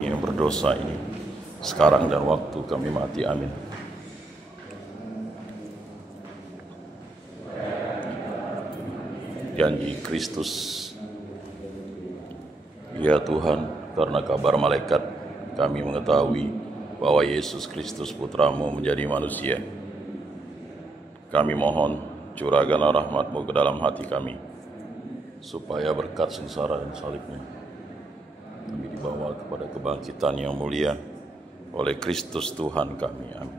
yang berdosa ini, sekarang dan waktu kami mati. Amin. Janji Kristus. Ya Tuhan, karena kabar malaikat kami mengetahui bahwa Yesus Kristus Putramu menjadi manusia. Kami mohon curahkanlah rahmat-Mu ke dalam hati kami, supaya berkat sengsara dan salib-Nya kami dibawa kepada kebangkitan yang mulia oleh Kristus Tuhan kami. Amin.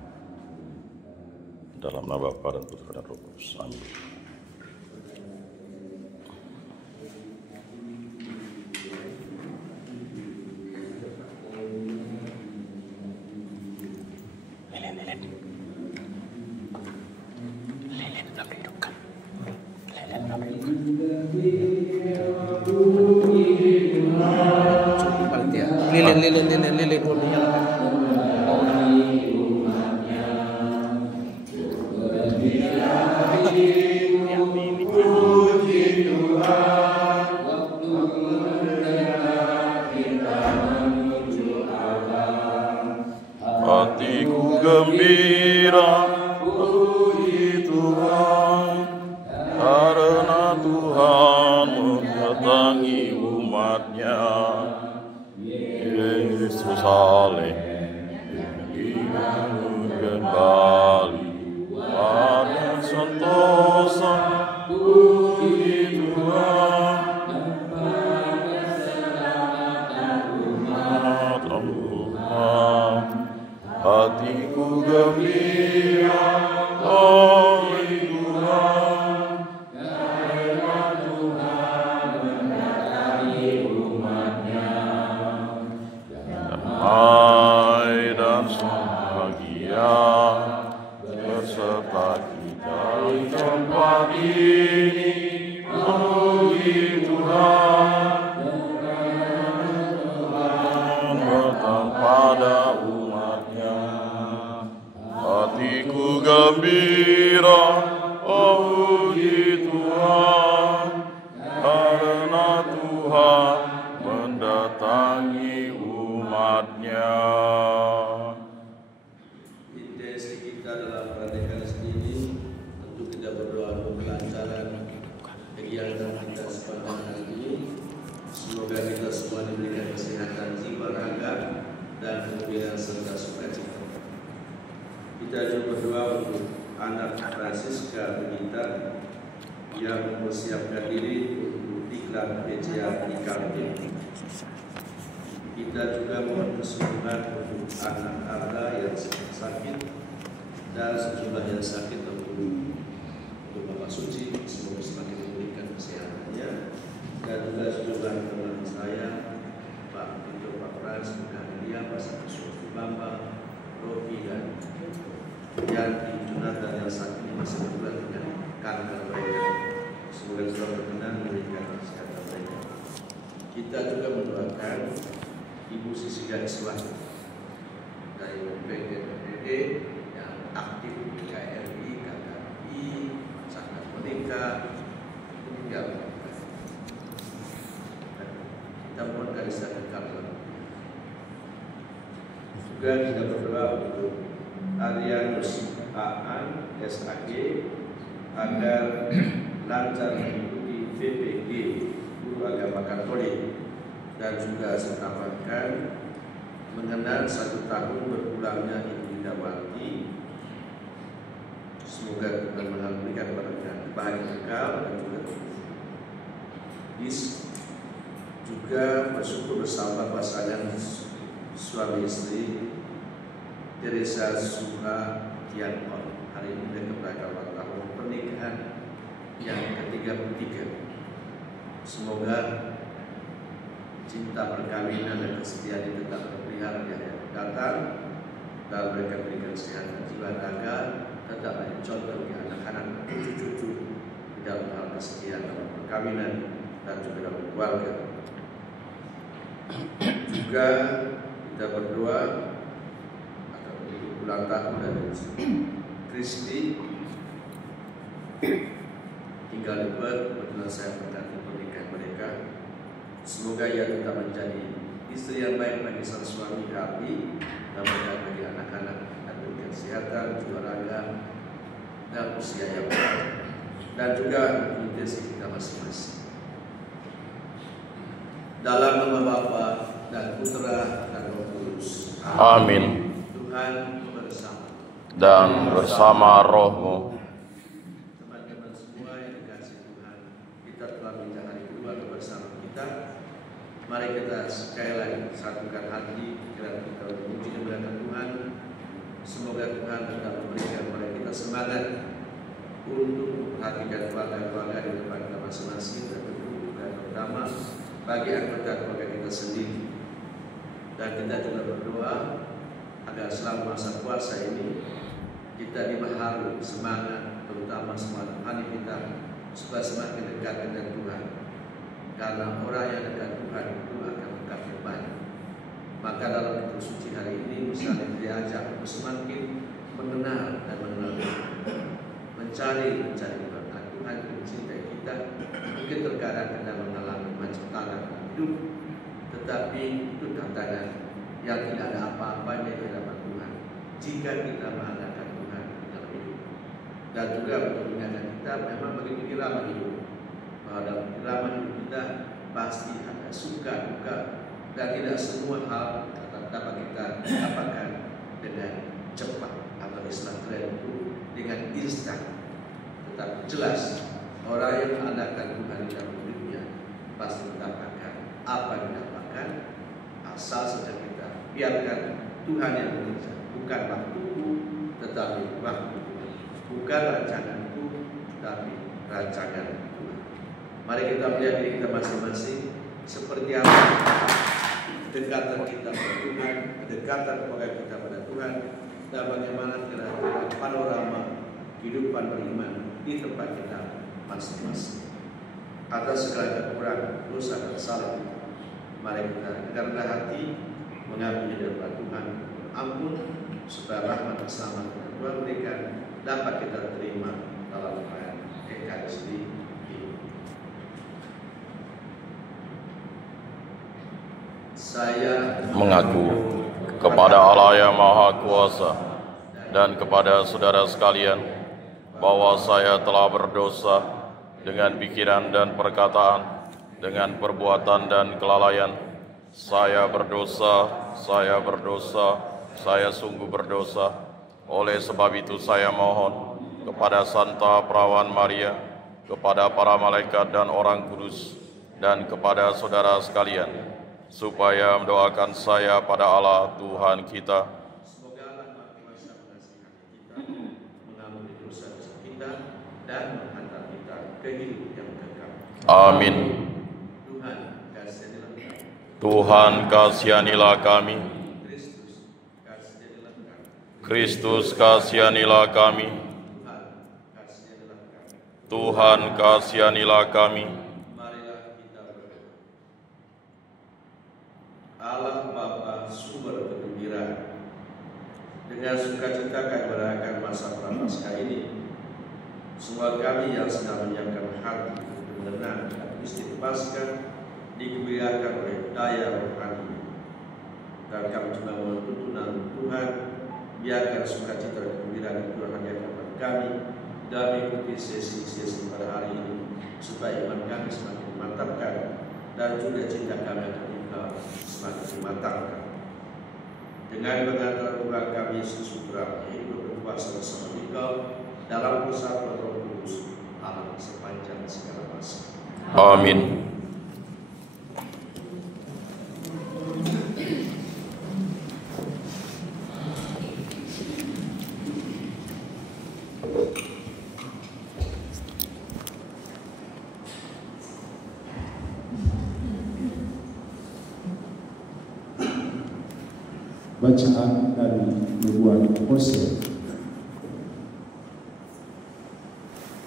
Dalam nama Bapa dan Putra dan Roh Kudus. Amin. Lilin hatiku gembira, puji Tuhan, karena Tuhan mendatangi umat-Nya. Yesus saleh kembali pada sentosa, puji Tuhan, umat Allah. Hatiku gembira oleh Tuhan, karena Tuhan mendatangi umat-Nya. Damai dan bahagia berserta kita di tempat ini, puji Tuhan, Tuhan datang pada umat-Nya. Hatiku gembira, puji Tuhan, karena Tuhan mendatangi umat-Nya. Intensi kita dalam merayakan ini tentu kita berdoa untuk kelancaran kegiatan kita sepanjang hari ini. Semoga kita semua diberikan kesehatan jiwa, raga, dan kemuliaan serta sukacita. Kita juga berdoa untuk anak Francisca Benita yang mempersiapkan diri untuk diklat PCA di Kaltim. Kita juga mohon kesembuhan untuk anak Arda yang sakit dan sejumlah yang sakit untuk Bapak Suci, semoga semakin diberikan kesehatannya, dan juga sejumlah teman saya, Pak Victor, Pak Frans, Bunda Melia, Pak Saksi Bambang, Rofi, dan Yanti Jonathan yang saat ini masih berbulan dengan kanker mereka. Semoga selalu berkenan memberikan kesehatan mereka. Kita juga mendoakan Ibu Sisi Gariswan dari PGPD yang aktif di KRI, KKI, Sangat Menikah, meninggal. Kita mohon garisnya kekal. Juga kita berdoa untuk Arianus Aan SAG agar lancar mengikuti PPG Guru Agama Katolik, dan juga sertakan mengenal 1 tahun berpulangnya Ibu Indawati. Semoga Tuhan memberikan kebahagiaan kekal, dan juga bersyukur bersama pasangan suami istri Teresa Suhatianto. Hari ini mereka merayakan tahun pernikahan yang ke-33. Semoga cinta perkawinan dan kesetiaan tetap terpelihara di hari datang, dan mereka berikan kesehatan jiwa raga, tetap menjadi contoh bagi anak-anak dan cucu-cucu di dalam hal kesetiaan dalam perkawinan dan juga dalam keluarga. Juga kita berdoa akan ulang tahun dari Kristi tinggal di Perth. Kebetulan saya berkati pernikahan mereka. Semoga ia tetap menjadi istri yang baik bagi sang suami Abi, dan berkat bagi anak-anak, dan berikan kesehatan, olahraga, dan usia yang baik, dan juga intensi kita masing-masing. Dalam nama Bapa dan Putra dan Roh Kudus. Amin. Tuhan bersama Dan bersama rohmu. teman-teman semua yang dikasihi Tuhan, kita telah bincang hari kedua bersama kita. Mari kita sekali lagi satukan hati, pikiran kita untuk memuji dan memuliakan Tuhan. Semoga Tuhan tetap memberikan kepada kita semangat untuk memperhatikan keluarga-keluarga di tempat kita masing-masing, dan terutama bagi anggota keluarga kita sendiri. Dan kita juga berdoa agar selama masa puasa ini kita dibaharui semangat, terutama semangat rohani kita, supaya semakin dekat dengan Tuhan. Karena orang yang dekat Tuhan itu akan mengkapai banyak. Maka dalam liturgi suci hari ini misalnya diajak untuk semakin mengenal dan mengenal Tuhan, mencari Tuhan. Tuhan itu mencintai kita. Mungkin terkadang kita mengalami macam tangan hidup, tetapi itu tantangan yang tidak ada apa-apanya di hadapan Tuhan jika kita mengandalkan Tuhan dalam hidup. Dan juga untuk mengingatkan kita, memang begitu irama hidup, bahwa dalam irama hidup kita pasti ada suka duka, dan tidak semua hal dapat kita dapatkan dengan cepat atau istilah tren itu dengan instan. Tetapi jelas orang yang mengandalkan Tuhan di dalam hidupnya pasti mendapatkan apa yang didapatkan, asal saja kita biarkan Tuhan yang bekerja. Bukan waktuku, tetapi waktu Tuhan. Bukan rancanganku, tetapi rancangan Tuhan. Mari kita melihat diri kita masing-masing seperti apa kedekatan kita pada Tuhan, kedekatan keluarga kita pada Tuhan, dan bagaimana kira-kira panorama kehidupan beriman di tempat kita masing-masing. Atas segala kekurangan, dosa dan salah kita, mari kita rendah hati mengabdi di hadapan Tuhan, ampun, supaya rahmat dan selamat yang Tuhan berikan dapat kita terima dalam perayaan Ekaristi ini. Saya Mengaku kepada Allah yang Maha Kuasa dan kepada saudara sekalian bahwa saya telah berdosa dengan pikiran dan perkataan, dengan perbuatan dan kelalaian. Saya berdosa, saya sungguh berdosa. Oleh sebab itu saya mohon kepada Santa Perawan Maria, kepada para malaikat dan orang kudus, dan kepada saudara sekalian, supaya mendoakan saya pada Allah Tuhan kita. Semoga Allah Maha Kuasa mengasihi kita, mengampuni dosa-dosa kita, dan menghantar kita ke hidup yang kekal. Amin. Tuhan kasihanilah kami. Tuhan kasihanilah kami. Kristus kasihanilah kami. Tuhan kasihanilah kami. Marilah kita berdoa. Allah Bapa sumber kegembiraan, dengan sukacita kami merayakan masa Prapaskah ini. Semua kami yang sedang menyiapkan hati untuk mengenang dan istiqomah Paskah dikembirakan oleh daya rohani. Dan kami juga mohon tuntunan Tuhan, biarkan sukacita dan kegembiraan itu hadiahkan kepada kami dalam mengikuti sesi-sesi pada hari ini, supaya iman kami semakin dimantapkan dan juga cinta kami akan Engkau semakin dimantapkan. Dengan mengantar Tuhan kami Yesus Putra yang hidup berkuasa bersama Engkau dalam persatuan Roh Kudus, Allah sepanjang segala masa. Amin. Bacaan dari Nubuat Hosea.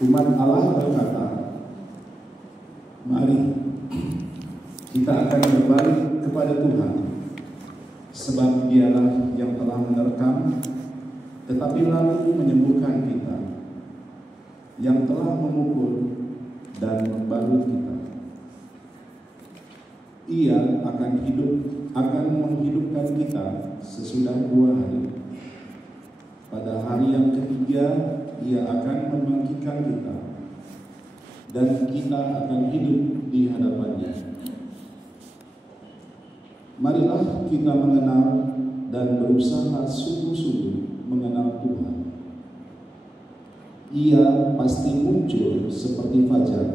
Umat Allah berkata, mari kita akan berbalik kepada Tuhan, sebab Dialah yang telah menerkam, tetapi lalu menyembuhkan kita, yang telah memukul dan membalut kita. Ia akan hidup akan menghidupkan kita sesudah 2 hari. Pada hari yang ketiga, Ia akan membangkitkan kita, dan kita akan hidup di hadapannya. Marilah kita mengenal dan berusaha sungguh-sungguh mengenal Tuhan. Ia pasti muncul seperti fajar.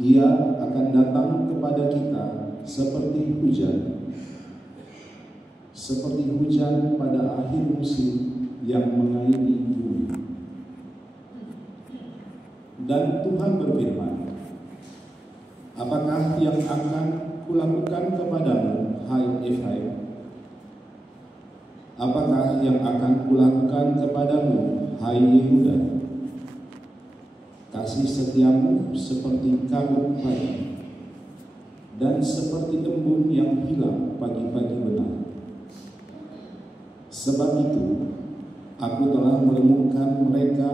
Ia akan datang kepada kita seperti hujan pada akhir musim yang mengairi bumi. Dan Tuhan berfirman, apakah yang akan kulakukan kepadamu, hai Efraim? Apakah yang akan kulakukan kepadamu, hai Yehuda? Kasih setiamu seperti kabut pagi, dan seperti embun yang hilang pagi-pagi benar. Sebab itu, aku telah menemukan mereka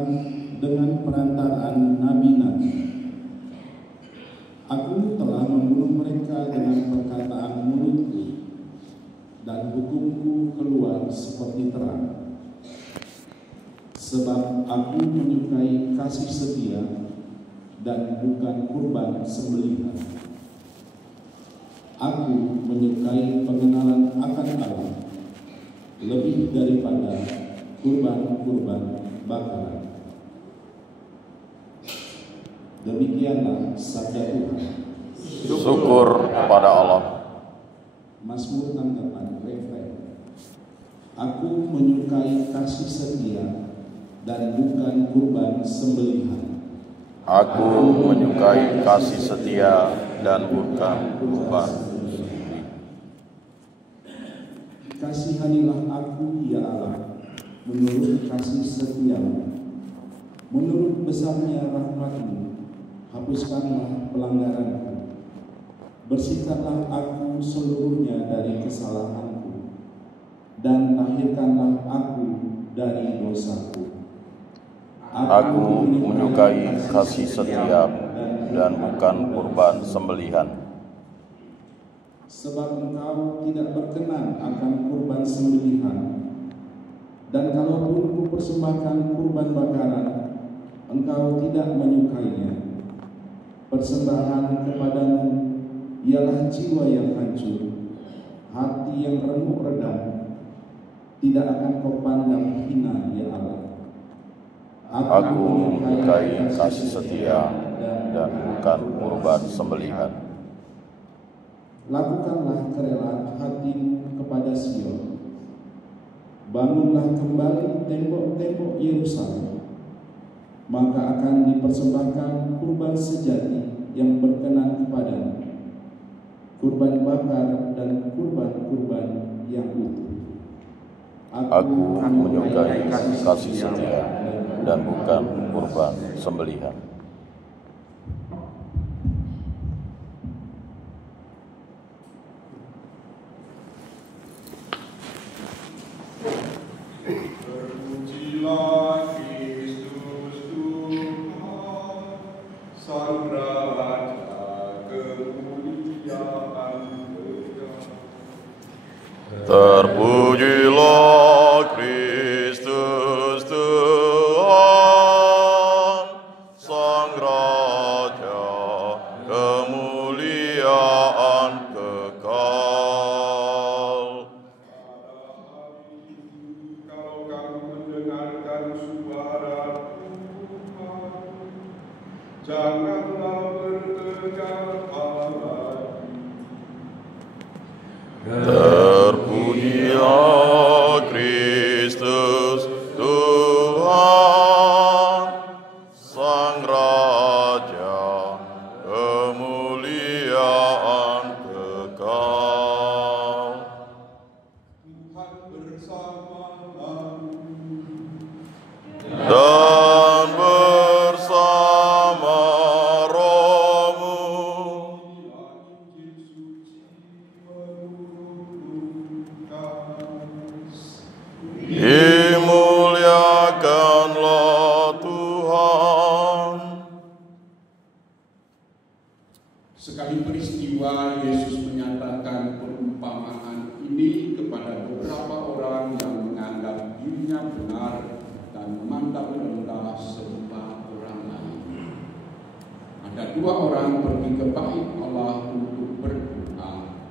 dengan perantaraan nabi-nabi. Aku telah membunuh mereka dengan perkataan mulutku, dan hukumku keluar seperti terang. Sebab aku menyukai kasih setia dan bukan kurban sembelihan. Aku menyukai pengenalan akan Allah lebih daripada kurban-kurban bakaran. Demikianlah sabda Tuhan. Syukur kepada Allah. Mazmur tanggapan referen. Aku menyukai kasih setia dan bukan kurban sembelihan. Aku menyukai kasih setia dan bukan kurban. Kasihanilah aku, ya Allah, menurut kasih setiamu. Menurut besarnya rahmat-Mu, hapuskanlah pelanggaranku. Bersihkanlah aku seluruhnya dari kesalahanku, dan tahirkanlah aku dari dosaku. Aku menyukai kasih setia dan bukan kurban sembelihan. Sebab Engkau tidak berkenan akan kurban sembelihan, dan kalaupun kupersembahkan kurban bakaran, Engkau tidak menyukainya. Persembahan kepadamu ialah jiwa yang hancur, hati yang remuk redam. Tidak akan kau pandang hina, ya Allah. Aku menyukai kasih setia dan bukan kurban sembelihan. Lakukanlah kerelaan hatimu kepada Sion. Bangunlah kembali tembok-tembok Yerusalem. Maka akan dipersembahkan kurban sejati yang berkenan kepadamu, kurban bakar dan kurban-kurban yang utuh. Aku menyukai kasih setia dan bukan kurban sembelihan. Terpujilah Kristus Tuhan, Sang Raja kemuliaan berkah. Terpujilah Kristus Tuhan, Sang Raja kemuliaan kekal. Kalau kamu mendengarkan suara Tuhan, janganlah bertegak hati. Terpujilah Kristus Tuhan, Sang Raja kemuliaan kekal. Tuhan bersamamu. Dan bersama rohmu. Injil suci menurut Lukas. orang pergi ke bait Allah untuk berdoa.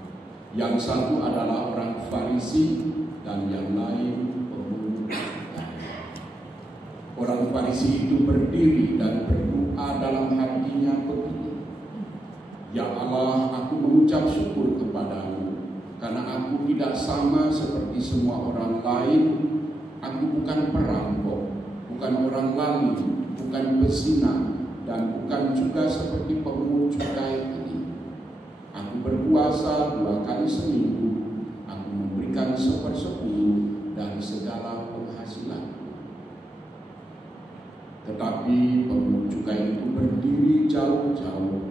Yang satu adalah orang Farisi dan yang lain pemungut cukai. Orang Farisi itu berdiri dan berdoa dalam hatinya begini: Ya Allah, aku mengucap syukur kepadamu karena aku tidak sama seperti semua orang lain. Aku bukan perampok, bukan orang lalim, bukan pezina, dan bukan juga seperti pemungut cukai ini. Aku berpuasa 2 kali seminggu. Aku memberikan 1/10 dari segala penghasilan. Tetapi pemungut cukai itu berdiri jauh-jauh.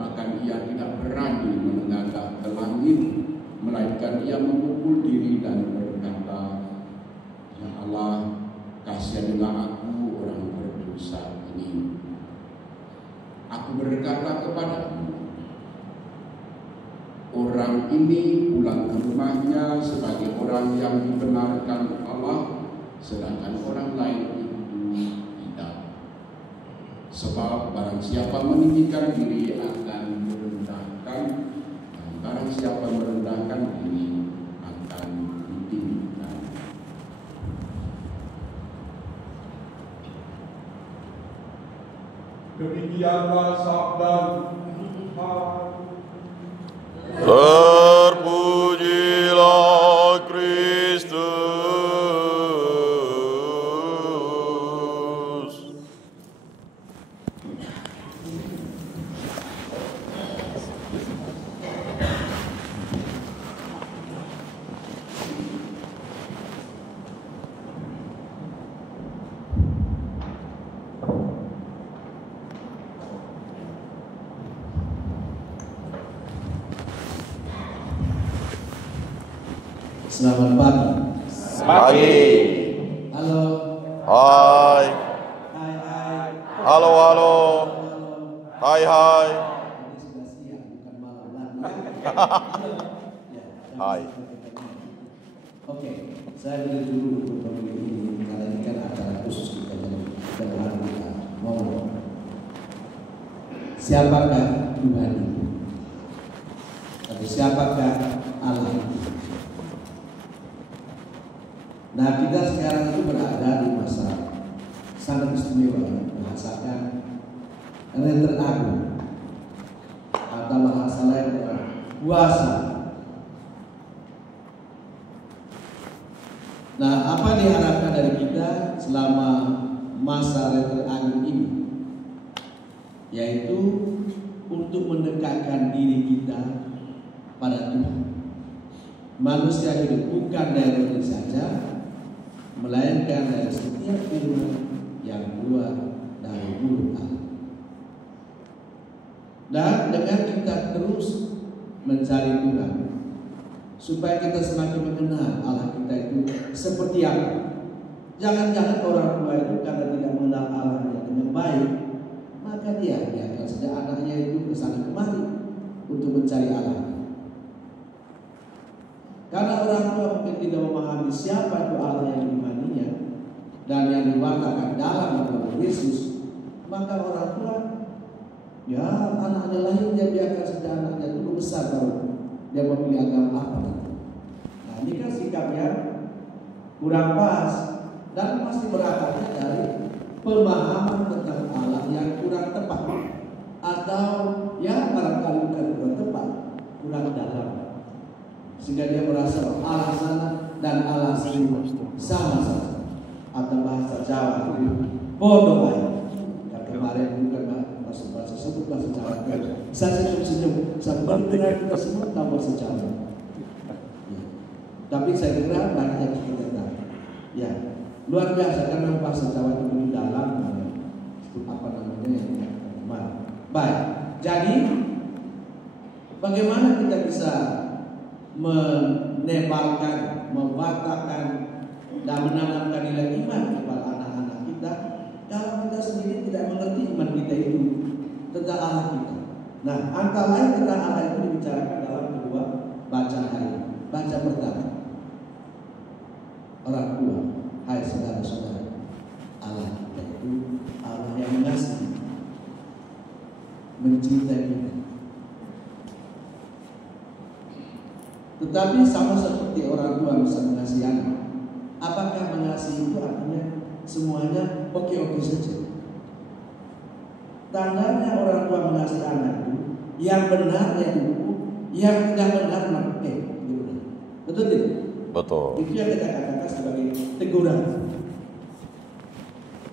Bahkan ia tidak berani menengadah ke langit, melainkan ia memukul diri dan berkata, Ya Allah, kasihanilah aku orang berdosa ini. Aku berkata kepadamu, orang ini pulang ke rumahnya sebagai orang yang dibenarkan Allah, sedangkan orang lain itu tidak. Sebab barang siapa meninggikan diri akan merendahkan, dan barang siapa merendahkan diri akan ditinggikan. Demikianlah sabda Tuhan. Terpujilah Kristus. Selamat pagi. Pagi. Halo. Hai. Hai hai. Halo, halo. Hai, hai. Ini sudah siang, bukan malam lagi. Ya, Hai. Oke, saya beri dulu untuk pemilu ini karena ini kan acara khusus kita jadi hari kita ngomong. Siapakah Tuhan itu? Atau siapakah Allah itu? Nah, kita sekarang itu berada di masa sangat istimewa, bahasakan Renter Agung atau bahasa lain adalah puasa. Nah, apa diharapkan dari kita selama masa Renter Agung ini? Yaitu untuk mendekatkan diri kita pada Tuhan. Manusia hidup bukan dari roti saja, melainkan dari setiap firman yang keluar dari mulut Allah. Dan dengan kita terus mencari Tuhan, supaya kita semakin mengenal Allah kita itu seperti apa. Jangan-jangan orang tua itu karena tidak mengenal Allahnya dengan baik, maka dia biarkan saja anaknya itu kesana kemari untuk mencari Allah. Karena orang tua mungkin tidak memahami siapa itu Allah yang dimaninya dan yang diwakilkan dalam nama Yesus, maka orang tua, ya anaknya lahir dia biarkan saja anaknya itu besar baru dia memilih agama apa. Nah, ini kan sikap yang kurang pas dan pasti berakar dari pemahaman tentang Allah yang kurang tepat, atau ya barangkali bukan kurang tepat, kurang dalam. Sehingga dia merasa Allah sana dan Allah sini sama saja, atau bahasa Jawa itu bodoh aja. Kemarin bukan bahasa sebut bahasa Jawa. Saya senyum, sampai kita semua tahu bahasa Jawa. Ya. Tapi saya kira banyak yang kita tahu. Ya, luar biasa karena bahasa Jawa itu lebih dalam. Apa namanya yang kemarin. Baik, jadi bagaimana kita bisa menebalkan, mewatakkan dan menanamkan nilai iman kepada anak-anak kita kalau kita sendiri tidak mengerti iman kita itu tentang Allah kita. Nah, antara lain tentang Allah itu dibicarakan dalam kedua bacaan hari. Baca pertama, orang tua, hai saudara-saudara, Allah kita itu Allah yang mengasihi, mencintai kita. Tetapi sama seperti orang tua bisa mengasihi anak, apakah mengasihi itu artinya semuanya oke-oke saja? Tandanya orang tua mengasihi anak itu yang benar ya ibu, yang tidak benar gitu. Betul tidak? Betul. Itu yang kita katakan sebagai teguran.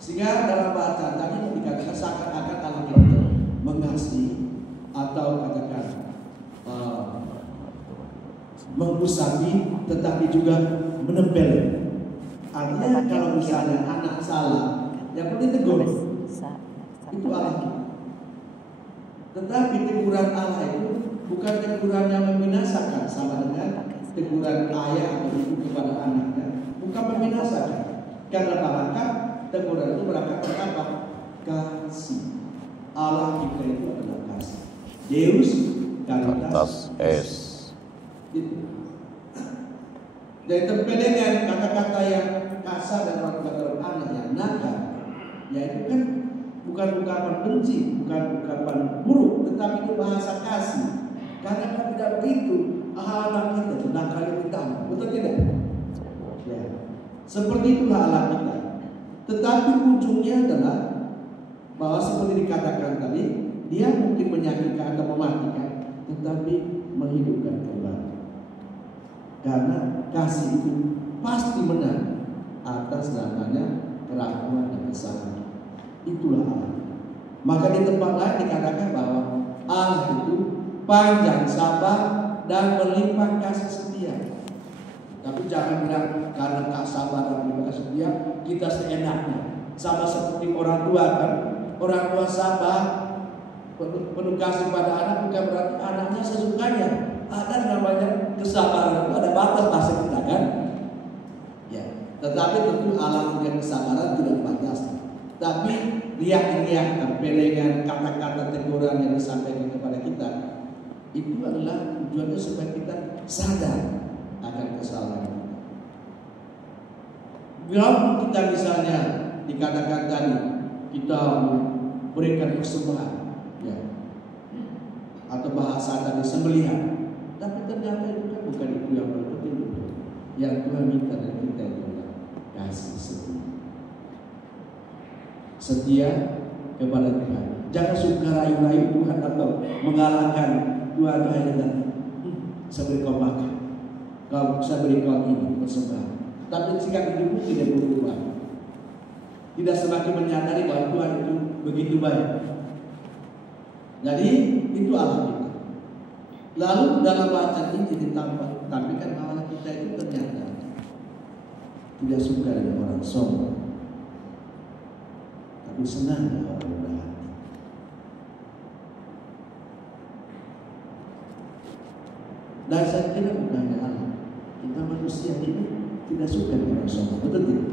Sehingga dalam bacaan tadi dikatakan seakan-akan anak itu mengasihi atau katakan mengusapi, tetapi juga menempel. Artinya kalau misalnya anak salah, yang penting tegur. Itu Allah. Tetapi teguran Allah itu bukan teguran yang membinasakan, sama dengan teguran ayah atau ibu kepada anaknya, bukan membinasakan. Karena maka teguran itu berangkat dari apa? Kasih. Allah kita itu adalah kasih. Deus caritas est. Itu. Dari tempelengan kata-kata yang kasar dan kata-kata anak yang nakal, yaitu kan bukan ungkapan benci, bukan ungkapan buruk, tetapi itu bahasa kasih. Karena kalau tidak begitu, anak kita nakal lebih tahu, betul tidak? Ya. Seperti itulah anak kita. Tetapi ujungnya adalah bahwa seperti dikatakan tadi, dia mungkin menyakitkan atau mematikan, tetapi menghidupkan kembali. Karena kasih itu pasti menang atas namanya keraguan dan kesalahan. Itulah Allah. Maka di tempat lain dikatakan bahwa Allah itu panjang sabar dan berlimpah kasih setia. Tapi jangan bilang karena tak sabar dan berlimpah kasih setia kita seenaknya. Sama seperti orang tua kan, orang tua sabar penuh kasih pada anak bukan berarti anaknya sesukanya. Ada namanya kesabaran itu ada batas bahasa kita kan. Ya, tetapi tentu Allah punya kesabaran tidak dibatasi. Tapi riak-riak, tempelengan, kata-kata teguran yang disampaikan kepada kita itu adalah tujuannya supaya kita sadar akan kesalahan kita. Bila kita misalnya dikatakan tadi kita berikan persembahan, ya, atau bahasa tadi sembelihan. Tapi ternyata itu kan bukan itu yang penting. Yang Tuhan minta dari kita itu adalah kasih setia. Setia kepada Tuhan. Jangan suka rayu-rayu Tuhan atau mengalahkan Tuhan hanya saya beri kau makan, saya beri kau ini persembahan. Tapi sikap hidupmu tidak berubah. Tidak semakin menyadari bahwa Tuhan itu begitu baik. Jadi itu Allah kita. Lalu dalam bacaan ini ditampilkan bahwa kita itu ternyata tidak suka dengan orang sombong, tapi senang dengan orang berhati. Dan saya kira bukan hanya Allah, kita manusia ini tidak suka dengan orang sombong, betul tidak?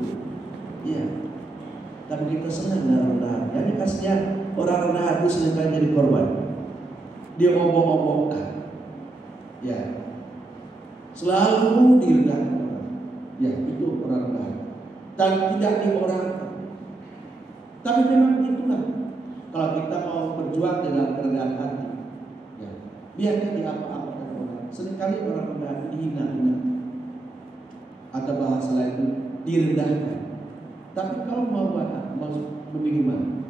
Iya. Tapi kita senang dengan orang berhati. Jadi kasihnya orang berhati seringkali jadi korban. Dia omong-omongkan. Ya, selalu direndahkan orang. Ya, itu orang berhati. Dan tidak diorangkan. Tapi memang begitulah. Kalau kita mau berjuang dengan kerendahan hati, ya, biarkan diapa-apakan orang. Seringkali orang berhati dihina-hina, atau bahasa lain itu direndahkan. Tapi kalau mau memilih mana?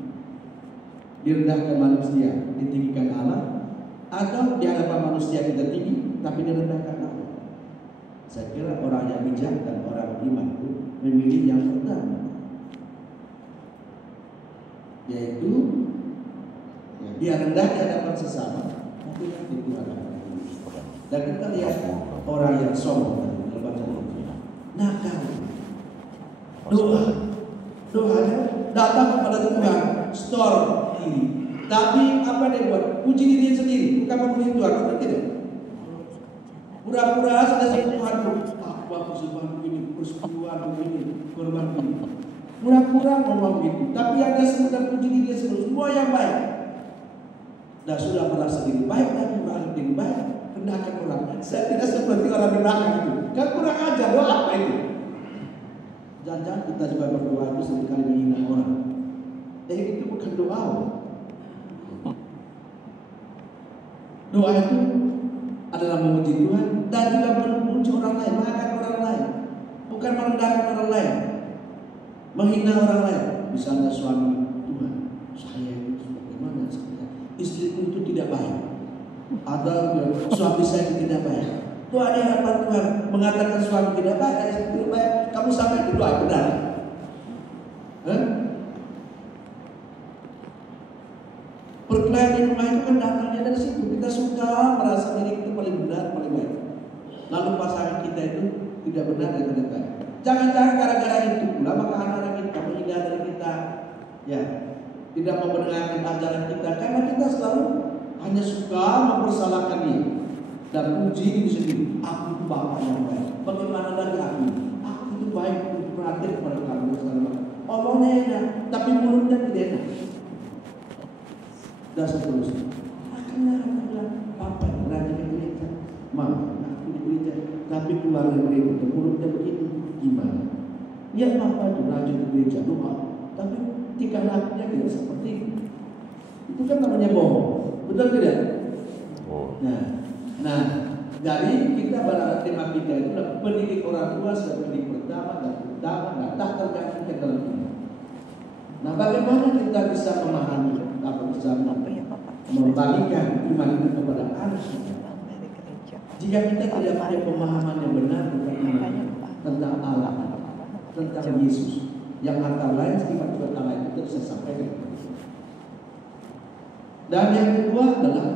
Direndahkan manusia, ditinggikan Allah, atau di hadapan manusia kita tinggi tapi direndahkan Allah. Saya kira orang yang bijak dan orang beriman itu memilih yang pertama, yaitu ya, dia rendah di hadapan sesama tapi nanti itu hadapan Allah. Dan kita lihat orang yang sombong nakal, doanya datang kepada Tuhan, store ini. Tapi apa dia buat? Puji diri sendiri, bukan memuji Tuhan, betul tidak? Pura-pura sudah Tuhan, bagus Tuhan begini, persekutuan begini, korban begini. Pura-pura ngomong begitu, tapi ada sebutan puji diri semua yang baik. Dan sudah merasa diri baik dan merasa diri baik, rendahkan orang. Saya tidak seperti orang rendahkan itu. Kan kurang ajar doa apa itu? Jangan-jangan kita juga berdoa itu seringkali menghina orang. Itu bukan doa. Doa itu adalah memuji Tuhan dan juga memuji orang lain, mengangkat orang lain, bukan merendahkan orang lain, menghina orang lain. Misalnya suami, Tuhan, saya itu bagaimana saya? Istriku itu tidak baik, atau suami saya itu tidak baik. Tuhan di hadapan Tuhan mengatakan suami tidak baik, istri tidak baik, kamu sampai itu doa benar? Perkelahian di rumah itu kan datangnya dari situ. Kita suka merasa diri kita paling benar, paling baik. Lalu pasangan kita itu tidak benar dan tidak baik. Jangan-jangan gara-gara itu pula maka anak-anak kita menghindar dari kita, ya, tidak mau mendengarkan ajaran kita karena kita selalu hanya suka mempersalahkan dia dan puji diri sendiri. Aku itu bapak yang baik. Bagaimana lagi aku? Aku itu baik, untuk perhatian kepada kamu selama. Omongnya enak, tapi mulutnya tidak enak. Dan seterusnya. Akhirnya aku bilang, papa rajin ke gereja, mama aku di gereja, tapi keluar dari gereja, mulutnya begitu, gimana? Ya papa itu rajin ke gereja, doa, tapi tingkah lakunya tidak seperti itu. Itu kan namanya bohong, betul tidak? Oh. Nah, jadi kita pada tema kita itu adalah pendidik orang tua sebagai pendidik pertama dan utama dan tak tergantung dalam ini. Nah, bagaimana kita bisa memahami atau bisa membagikan iman itu kepada anak kita? Jika kita tidak punya pemahaman yang benar tentang Allah, tentang Yesus, yang antara lain sifat-sifat Allah itu saya sampaikan. Dan yang kedua adalah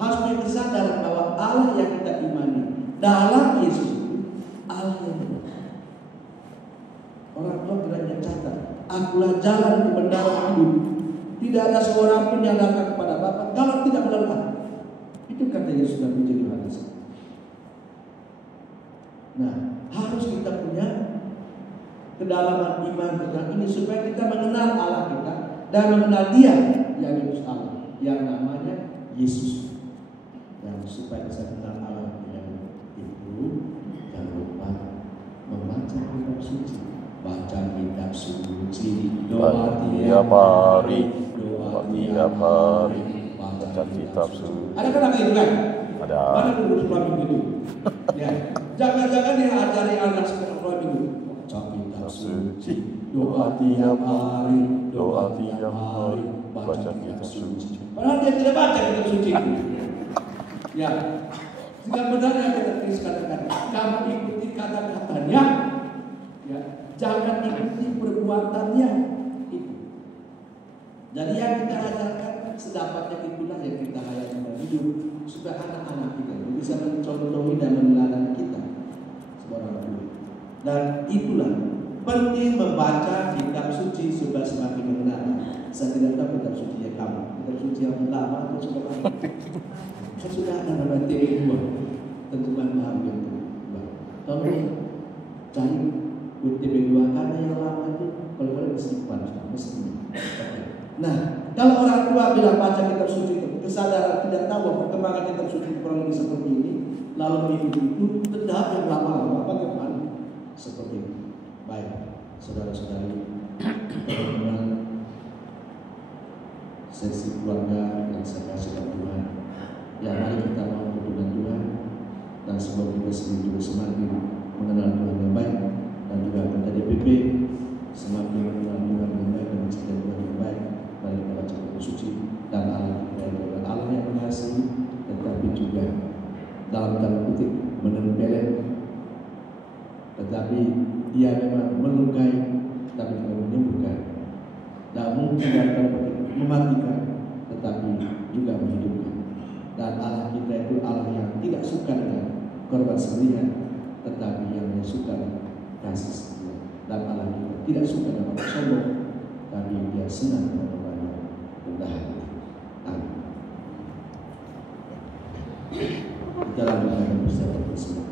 harus punya kesadaran bahwa Allah yang kita imani dalam Yesus itu Allah yang benar. Orang tua kiranya catat, akulah jalan kebenaran hidup. Tidak ada seorang pun yang datang kepada Bapa kalau tidak melalui aku. Itu kata Yesus dalam Injil Yohanes. Nah, harus kita punya kedalaman iman tentang ini supaya kita mengenal Allah kita dan mengenal Dia yang Yesus Allah, yang namanya Yesus. Dan supaya bisa kenal Allah yang itu, jangan lupa membaca kitab suci. Baca kitab suci, doa tiap hari, doa tiap hari, baca kitab suci. Ada kan itu kan? Ada. Mana dulu sekolah minggu itu? Ya, jangan-jangan diajari anak sekolah minggu. Baca kitab suci, doa tiap hari, doa tiap hari, baca kitab suci. Padahal dia tidak baca kitab suci. Ya, jika benar yang kita tulis katakan, kamu ikuti kata-katanya, ya. Jangan ikuti perbuatannya itu. Jadi yang kita ajarkan sedapatnya itulah yang kita hayati dalam hidup supaya anak-anak kita bisa mencontohi dan meneladani kita sebagai orang tua. Dan itulah penting membaca kitab suci supaya semakin mengenal. Saya tidak tahu kitab suci yang kamu, kitab suci yang lama atau sudah lama. Kan sudah ada nama TB2 tentukan paham yang kedua. Kalau cari UTB2 karena yang lama itu kalau kesimpulan mesti. Nah, kalau orang tua bila baca kitab suci itu kesadaran tidak tahu perkembangan kitab suci kurang lebih seperti ini, lalu mengikuti itu tetap yang lama-lama bagaimana seperti itu. Baik, saudara-saudari, teman-teman sesi keluarga yang saya kasih Tuhan, yang mari kita mau dengan Tuhan dan semoga kita sendiri juga semakin mengenal Tuhan yang baik. Dan juga kata DPP semakin mengenal Tuhan yang baik dan mencintai Tuhan yang baik. Mari kita baca kitab suci dan Allah kita adalah Allah yang mengasihi, tetapi juga dalam tanda kutip menempelkan, tetapi Dia memang melukai, tapi tidak menyembuhkan. Dan mungkin dalam mematikan, tetapi juga menghidupkan. Dan Allah kita itu Allah yang tidak suka dengan korban sembelihan, tetapi yang Dia suka kasih setia. Dan Allah kita tidak suka dengan sombong, tapi Dia senang dengan orang yang rendah hati. Amin. Kita lanjutkan bersama bersama.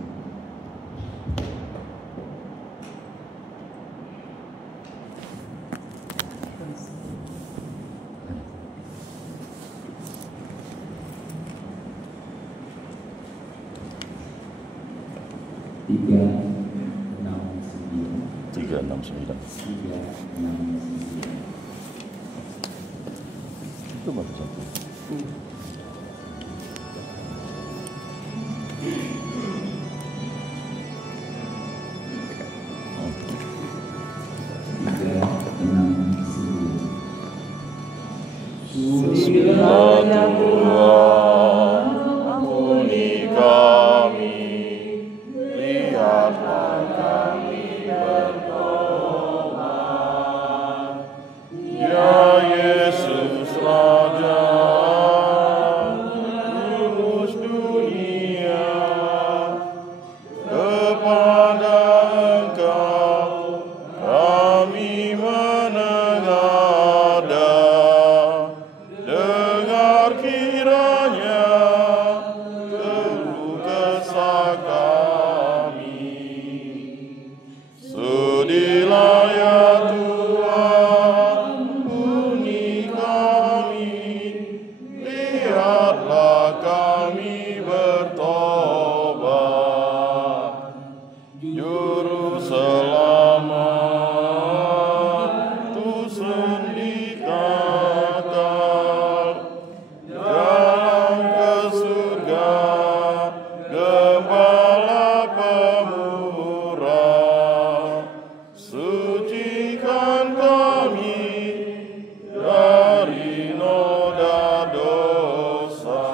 Itu baru satu. Tuhan, ampuni kami, lihatlah kami bertobat. Ya Yesus Raja, Juru dunia, kepada Engkau kami menengadah. Dengar kiranya keluh kesah kami. Sedilah ya Tuhan, ampuni kami, lihatlah kami bertobat. Juru selamat Tuhan dikekal, jalan ke surga, Gembala pemurah. Sucikan kami dari noda dosa.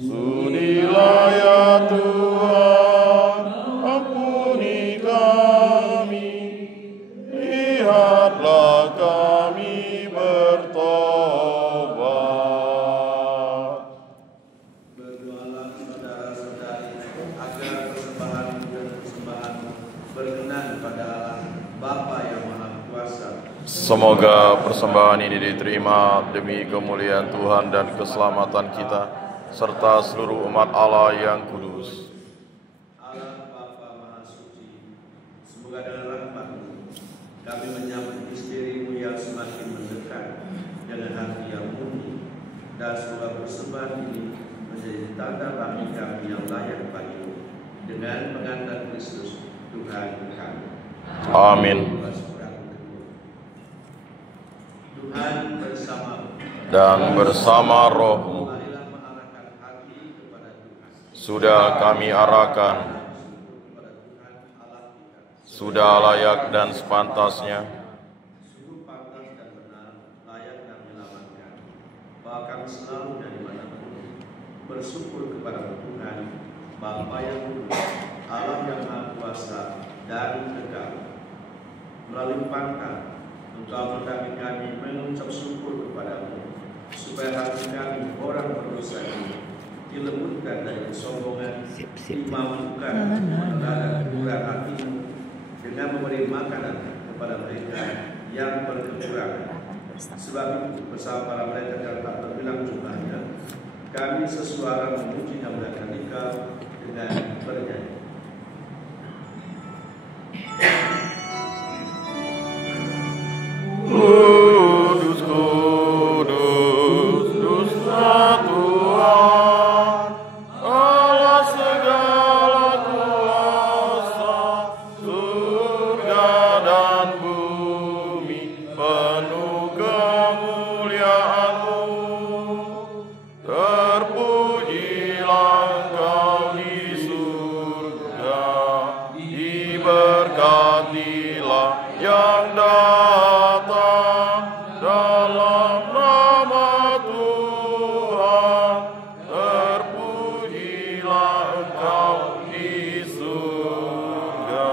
Sudilah ya Tuhan, ampuni kami, lihatlah kami bertobat. Berdoalah saudara-saudari agar persembahan dan persembahan berkenan pada Allah Bapa yang Maha Kuasa. Semoga persembahan ini diterima demi kemuliaan Tuhan dan keselamatan kita, serta seluruh umat Allah yang kudus. Allah Bapa Maha Suci, semoga dengan rahmat-Mu kami menyambut misteri-Mu yang semakin mendekat dengan hati yang murni, dan semoga persembahan ini menjadi tanda kami yang layak bagi-Mu dengan pengantar Kristus Tuhan kami. Amin. Tuhan bersama Dan bersama rohmu marilah mengarahkan hati kepada Tuhan. sudah kami arahkan, Kepada Tuhan Allah kita. sudah layak dan sepantasnya. Sungguh pantas dan benar, layak dan menyelamatkan. Bahwa kami selalu dari manapun bersyukur kepada Tuhan, Bapa yang kudus, Allah yang Maha Kuasa dan kekal. Melalui pangkat, Engkau mendampingi kami mengucap syukur kepadamu, supaya hati kami orang berdosa ini dilembutkan dari kesombongan, dimampukan menghadap kekurangan hatimu dengan memberi makanan kepada mereka yang berkekurangan. Sebab itu bersama para mereka yang tak terbilang jumlahnya, kami sesuara memuji dan memuliakan Engkau dengan bernyanyi. Kudus, kudus, dusta Tuhan, Allah segala kuasa, surga dan bumi penuh kemuliaan-Mu. Terpujilah Engkau di surga, diberkatilah yang datang dalam nama Tuhan. Terpujilah Engkau di surga.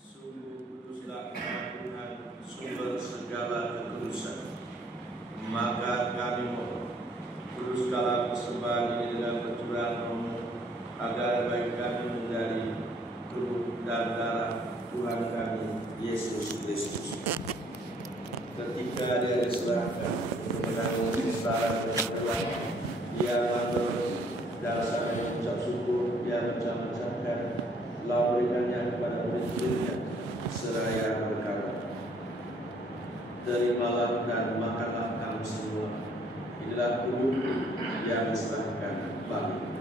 Sungguh kuduslah Tuhan, sumber segala kekudusan. Maka kami mohon, kuduskanlah persembahan ini dengan percurahan Roh-Mu, agar bagi kami menjadi tubuh dan darah Tuhan kami Yesus Kristus. Ketika Dia diserahkan untuk menanggung kesesaran dan telah Dia matur dan sambil mengucap syukur, Dia mengucapkan lalu berikannya kepada murid-muridnya seraya berkata, terimalah dan makanlah kamu semua, inilah tubuhku yang diserahkan bagi.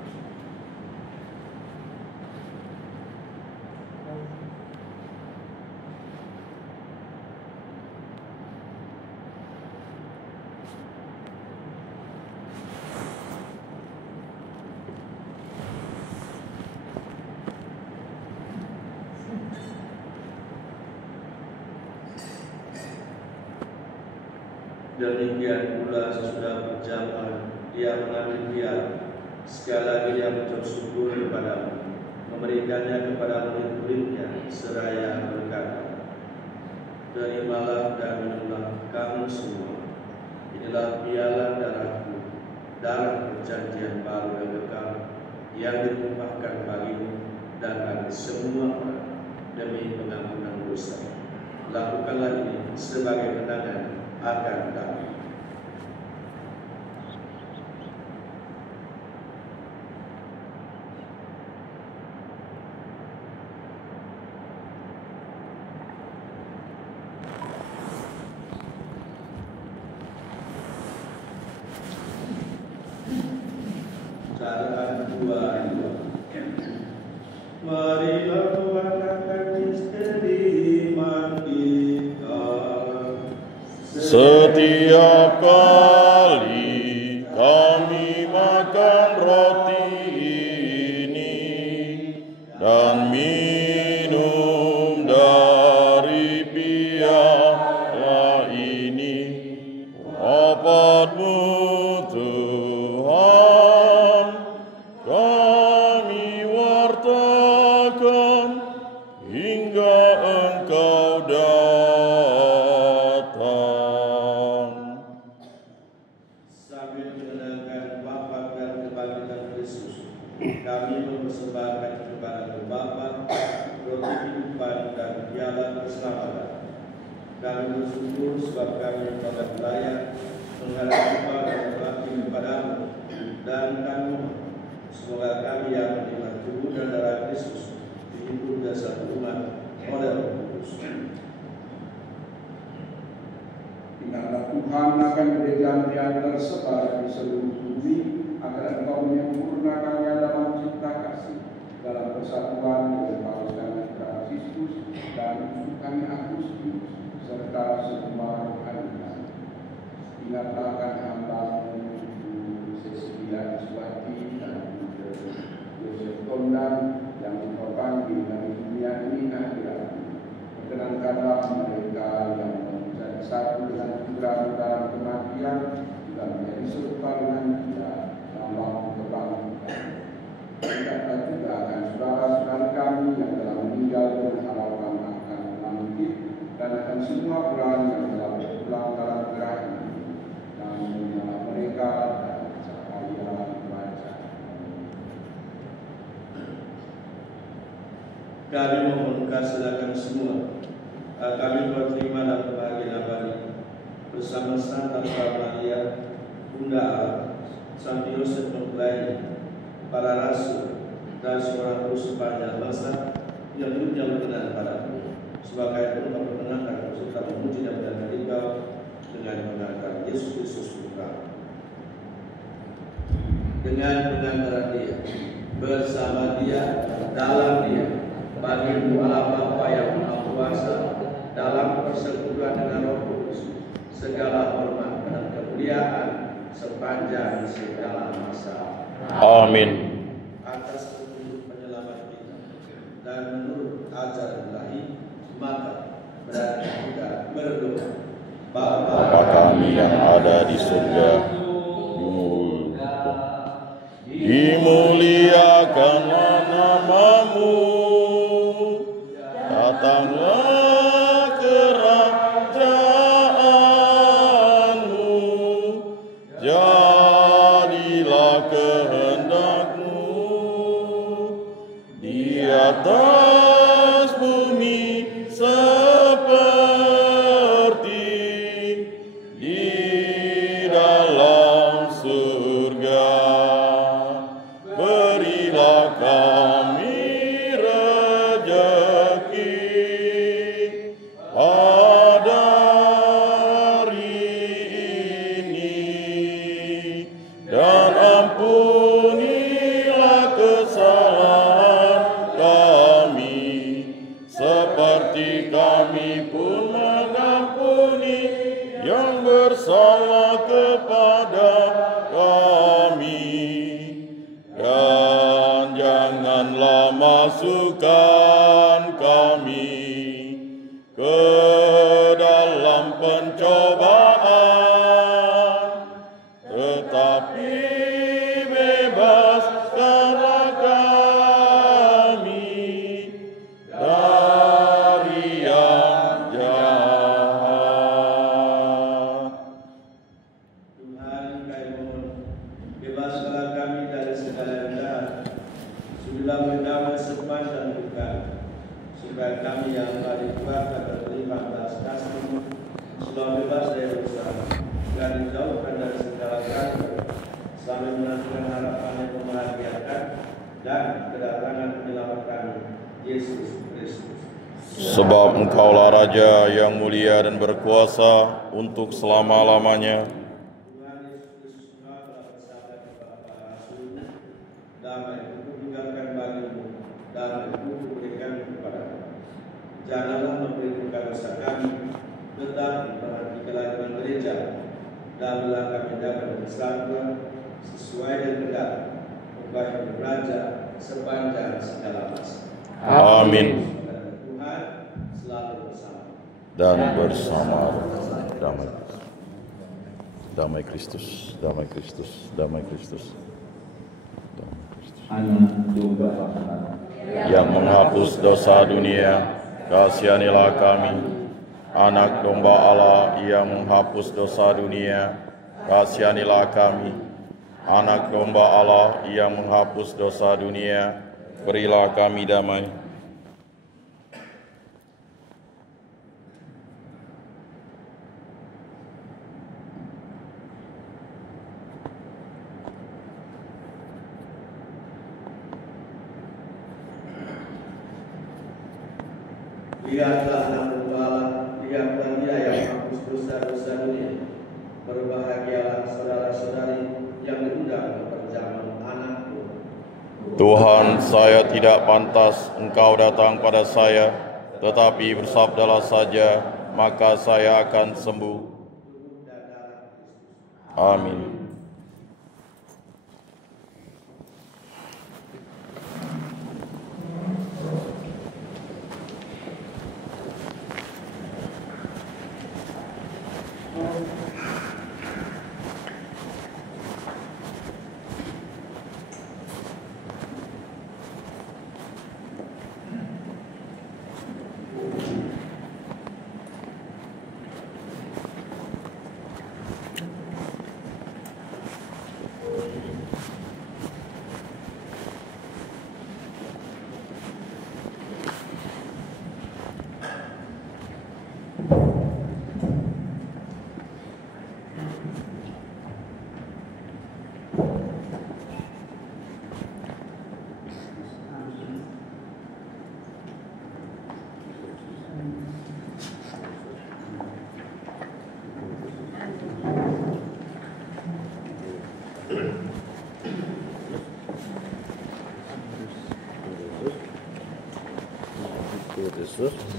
Demikian pula sesudah berjamaah dia mengambil piala. Sekali lagi dia mengucap syukur kepadamu, memberikannya kepada murid-muridnya seraya berkata, terimalah dan minumlah kamu semua. Inilah piala darahku, darah perjanjian baru dan kekal yang ditumpahkan bagimu dan bagi semua orang demi pengampunan dosa. Lakukanlah ini sebagai kenangan akan kami. Cara kedua, marilah mengatakan misteri iman kita. Setiap kali kami makan roti ini dan minum dari piala ini, wafat-Mu Tuhan kami wartakan hingga Engkau datang. Sambil mengenangkan wafat dan kebangkitan Kristus, kami mempersembahkan kepada Bapa roti kehidupan dan piala keselamatan. Kami bersyukur sebab kami dapat layak menghadap Bapa dan berbakti kepadamu, dan kami semoga kami yang menerima tubuh dan darah Kristus dihimpun dan satu umat oleh Roh Kudus. Ingatlah Tuhan akan gereja yang tersebar di seluruh bumi, agar Engkau menyempurnakannya dalam cinta kasih, dalam persatuan dengan Paulus dan Franciscus dan kami Agustus, serta semua rohaninya. Ingatlah akan hamba-Mu Cecilia Iswati dan Yosef Tondan yang Engkau panggil dari dunia ini kehadiran. Perkenankanlah mereka yang menjadi satu dengan Tuhan dalam kematian, juga menjadi serupa dengan Dia dalam waktu kebangkitan. Ingatlah juga akan saudara-saudara kami yang telah meninggal dengan harapan akan bangkit, dan akan semua orang yang telah berpulang dalam gerah ini, dan mengenal mereka dan cahaya wajah. Kami memohon kasih semua. Kami berterima dan kebahagiaan abadi bersama Santa Maria, Bunda Allah, Santo Yosef mempelai, para rasul dan seorang guru sepanjang masa yang punya berkenan padamu. Sebagai Engkau perkenankan serta memuji dan menjaga Engkau dengan mengangkat Yesus Kristus Putra. Dengan pengantaran Dia, bersama Dia, dalam Dia, bagimu Allah Bapa yang Maha Kuasa, dalam persekutuan dengan Roh Kudus, segala hormat dan kemuliaan sepanjang segala masa. Amin. Atas petunjuk penyelamat kita dan menurut ajaran Ilahi, maka berani kita berdoa. Bapa kami yang ada di surga, dimuliakanlah nama-Mu, datanglah kerajaan-Mu, jadilah kehendak-Mu di atas bumi seperti di dalam surga. Berilah kami rezeki pada hari ini, dan ampunilah kesalahan kami, seperti kami pun mengampuni yang bersalah kepada kami. Dan janganlah masukkan kami ke dalam pencobaan, damai sepanjang hidup kami, supaya kami yang telah dikuatkan dan terlibat atas kasih-Mu selalu bebas dari dosa dan dijauhkan dari segala gangguan, sambil menantikan harapan yang membahagiakan dan kedatangan penyelamat kami, Yesus Kristus. Sebab Engkaulah Raja yang mulia dan berkuasa untuk selama-lamanya. Tuhan Yesus Kristus telah bersabda kepada para rasul, damai aku tinggalkan bagimu, damai aku berikan kepadamu. Janganlah memperhitungkan dosa kami, tetapi perhatikanlah dengan gereja, dan bila kami dapat bersama sesuai dengan kehendak upah yang beraja sepanjang segala masa. Amin. Tuhan selalu bersama. Dan bersama damai. Damai Kristus, damai Kristus, damai Kristus. Damai Kristus. Anak domba Allah Yang menghapus dosa dunia, kasihanilah kami. Anak domba Allah yang menghapus dosa dunia, kasihanilah kami. Anak domba Allah yang menghapus dosa dunia, berilah kami damai. Dia telah mengumpulkan, dia yang menghapus dosa-dosa dunia. Berbahagialah saudara-saudari yang diundang ke perjamuan anakku. Tuhan, saya tidak pantas Engkau datang pada saya, tetapi bersabdalah saja, maka saya akan sembuh. Amin.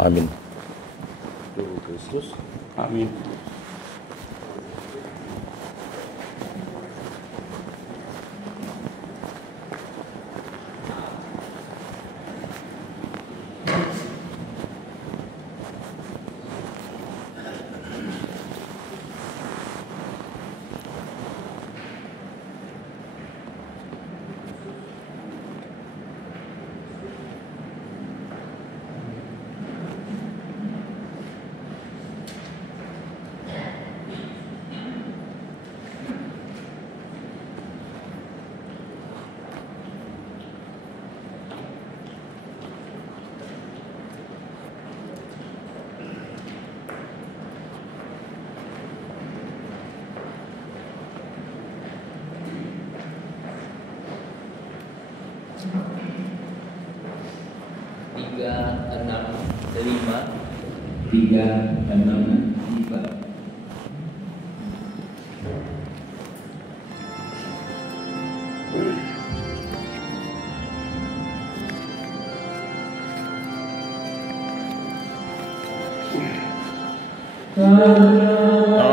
Amin. Amin. Tiga, enam, lima.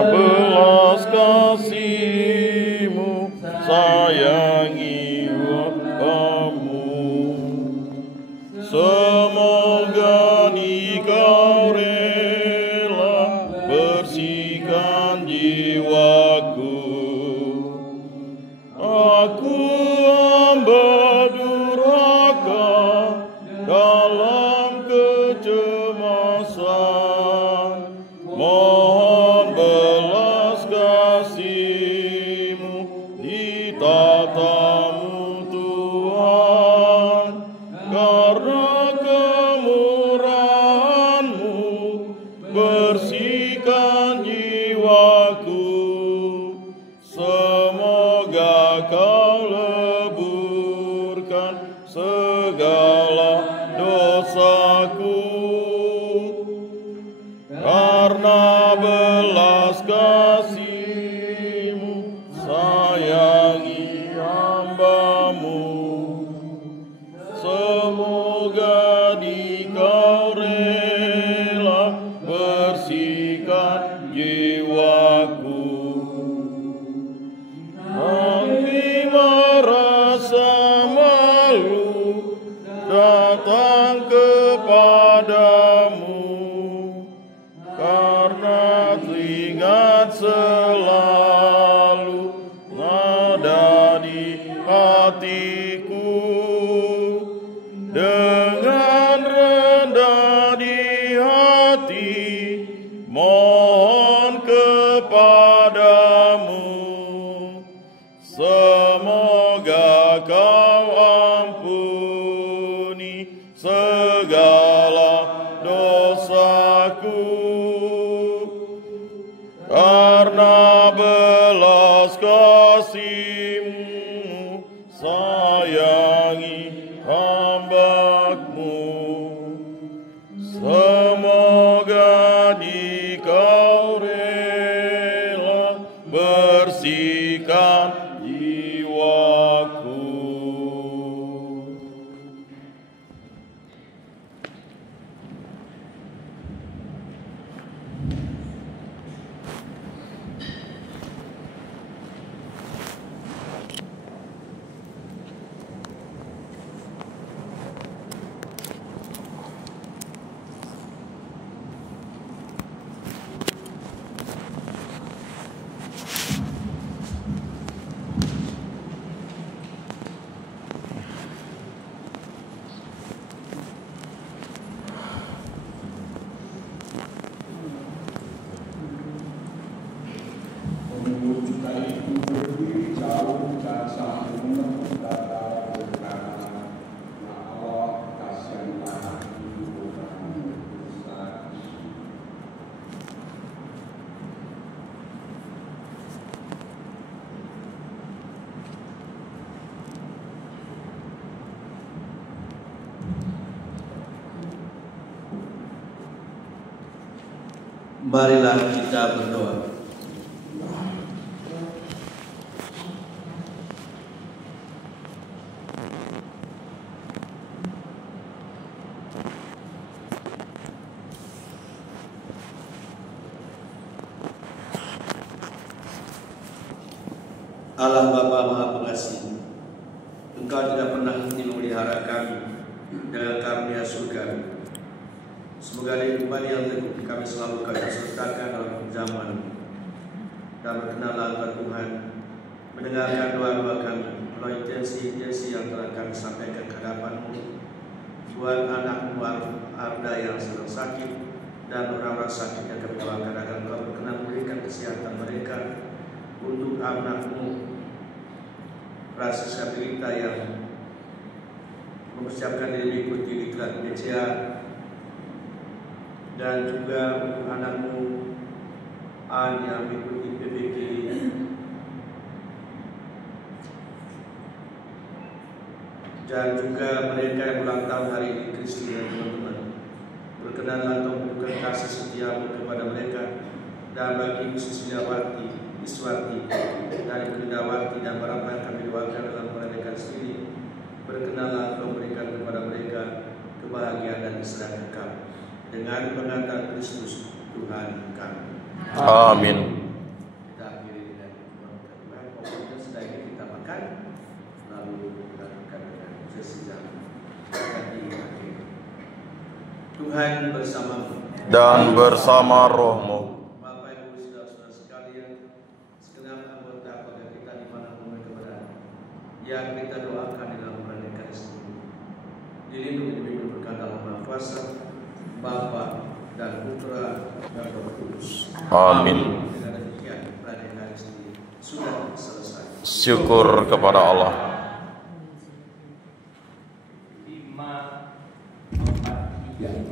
Belas kasih-Mu sayangi kamu. Semoga Engkau rela bersihkan jiwaku. Aku hamba durhaka dalam kecemasan. Mohon segala dosaku. Karena belas kasih-Mu, sayangi hamba-Mu. Semoga Dikau rela bersihkan jiwaku. Nanti merasa malu datang kepadamu, karena teringat selalu nada di hatiku. Dengan rendah di hati mohon kepadamu, semoga Kau ampuni segala dosaku. Karena belas kasih-Mu, sayangi hamba-Mu. Semoga Dikau rela bersihkan jiwaku. Pengikut juga itu berdiri jauh dan saling menepuk dada berkata, "Ya Allah, kasihanlah hidup kami berdosa." Marilah kita berdoa. Allah Bapa Maha Pengasih, Engkau tidak pernah henti memelihara kami dengan karunia surga. Semoga dari iman yang teguh kami selalu Kau sertakan dalam zaman dan berkenanlah Engkau Tuhan mendengarkan doa-doa kami melalui intensi-intensi yang telah kami sampaikan ke hadapan-Mu buat anak-Mu Arda yang sedang sakit dan orang-orang sakit yang kami doakan agar Engkau berkenan memberikan kesehatan mereka. Untuk anak-Mu Francis Kapilita yang mempersiapkan diri mengikuti diklat BCA, dan juga untuk anak-Mu An yang mengikuti PBG, dan juga mereka yang ulang tahun hari ini, Kristi dan teman-teman. Berkenanlah Engkau memberikan kasih setia-Mu kepada mereka, dan bagi Ibu Susiliawati, Iswati, dari Indawati dan para yang kami doakan dalam pernikahan sendiri, berkenanlah Engkau memberikan kepada mereka kebahagiaan dan istirahat kekal dengan pengantar Kristus Tuhan kami. Amin. Kita akhiri dengan Tuhan. Pokoknya sudah ini kita makan, lalu kita lakukan dengan sesudah tadi akhir. Tuhan bersamamu Dan bersama rohmu. Yang kita doakan dalam pernikahan ini dilindungi berkat dalam Maha Kuasa, Bapa dan Putra dan Roh Kudus. Amin. Dengan demikian pernikahan ini sudah selesai. Syukur kepada Allah. 5, 4, 3.